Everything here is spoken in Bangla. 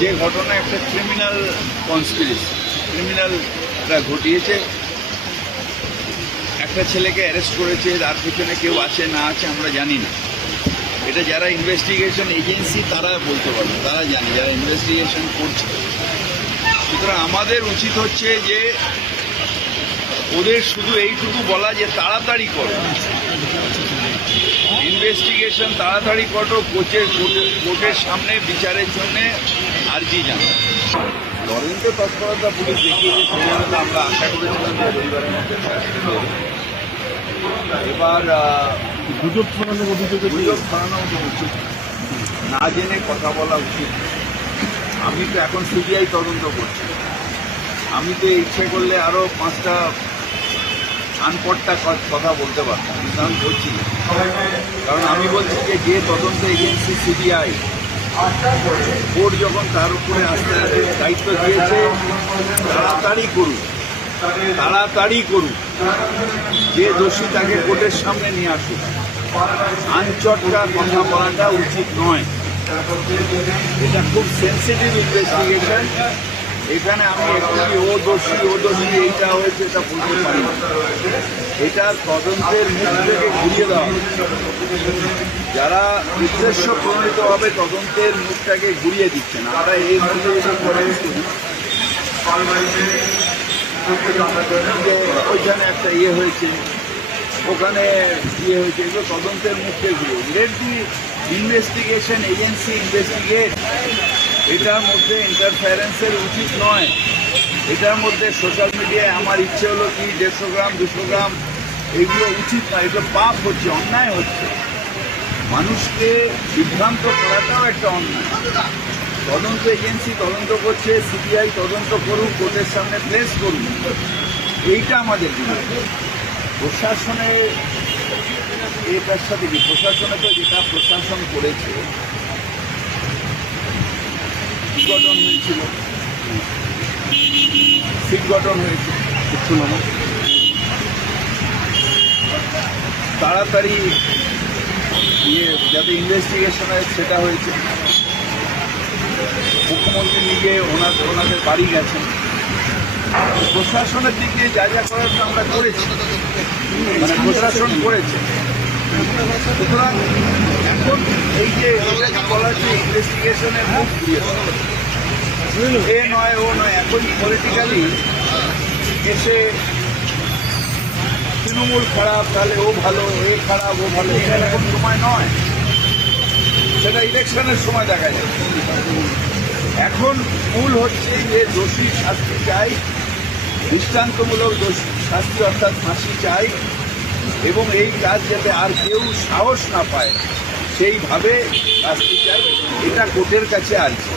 যে ঘটনা একটা ক্রিমিনাল কনস্পিরেসি ক্রিমিনালরা ঘটিয়েছে। একটা ছেলেকে অ্যারেস্ট করেছে, তার পিছনে কেউ আছে, না আছে, আমরা জানি না। এটা যারা ইনভেস্টিগেশন এজেন্সি তারা বলতে পারবে, তারা জানে, যারা ইনভেস্টিগেশন করছে। সুতরাং আমাদের উচিত হচ্ছে যে ওদের শুধু এইটুকু বলা যে তাড়াতাড়ি করো। ইনভেস্টিগেশন তাড়াতাড়ি করো কোচের কোর্টের সামনে বিচারের জন্য আর্জি জানাও তদন্ত তৎপরতা পুলিশ সেই জন্য আমরা আশা করেছিলাম যে রবিবারের মধ্যে এবার গুজব ছড়ানোর অভিযোগে গুজব ছড়ানো উচিত না জেনে কথা বলা উচিত। আমি তো এখন সিবিআই তদন্ত করছি। আমি তো ইচ্ছে করলে আরও পাঁচটা আনপটটা কথা বলতে পারতাম। কিন্তু আমি বলছি। কারণ আমি বলছি যে যে তদন্ত এজেন্সি সিবিআই কোর্ট যখন তার উপরে আস্তে আস্তে দায়িত্ব দিয়েছে, তাড়াতাড়ি করুক তাড়াতাড়ি করুক। যে দোষী তাকে কোর্টের সামনে নিয়ে আসুক, আনচটকা কথা বলাটা উচিত নয়। এটা খুব সেন্সিটিভ ইনভেস্টিগেশন এখানে আমি একটু ও দোষী ও দোষী এইটা হয়েছে, এটা বলতে পারি এটা তদন্তের মুখ থেকে ঘুরিয়ে দেওয়া যারা উদ্দেশ্য প্রণীতভাবে তদন্তের মুখটাকে ঘুরিয়ে দিচ্ছেন আমরা এই মধ্যে করে ওইখানে একটা ইয়ে হয়েছে, ওখানে ইয়ে হয়েছে, এগুলো তদন্তের মুখে ঘুরে let the investigation agency investigate এটার মধ্যে ইন্টারফারেন্সের উচিত নয়। এটার মধ্যে সোশ্যাল মিডিয়ায় আমার ইচ্ছে হলো কি, দেড়শো গ্রাম, দুশো গ্রাম, এগুলো উচিত না। এটা পাপ হচ্ছে, অন্যায় হচ্ছে। মানুষকে বিভ্রান্ত করাটাও একটা অন্যায়। তদন্ত এজেন্সি তদন্ত করছে সিবিআই তদন্ত করুক, কোর্টের সামনে প্লেস করুক। এইটা আমাদের বিরোধ প্রশাসনের এটার সাথে কি? প্রশাসনে তো যেটা প্রশাসন করেছে গঠন হয়েছিল। সিট গঠন হয়েছে। তাড়াতাড়ি ইয়ে যাতে ইনভেস্টিগেশন হয়, সেটা হয়েছে। মুখ্যমন্ত্রী নিজে ওনার, ওনাদের বাড়ি গেছেন। প্রশাসনের দিক যা যা করার আমরা করেছি। মানে প্রশাসন করেছে। সুতরাং এখন এই যে বলা হচ্ছে ইনভেস্টিগেশনের মুখ। এ নয়, ও নয়, এখন পলিটিক্যালি এসে তৃণমূল খারাপ, তাহলে ও ভালো, এ খারাপ, ও ভালো এখন সময় নয়। সেটা ইলেকশনের সময় দেখা যায়। এখন মূল হচ্ছে যে দোষী শাস্তি চাই, দৃষ্টান্তমূলক দোষী শাস্তি অর্থাৎ ফাঁসি চাই, এবং এই কাজ যাতে আর কেউ সাহস না পায়, সেইভাবে শাস্তি চাই, এটা কোর্টের কাছে আছে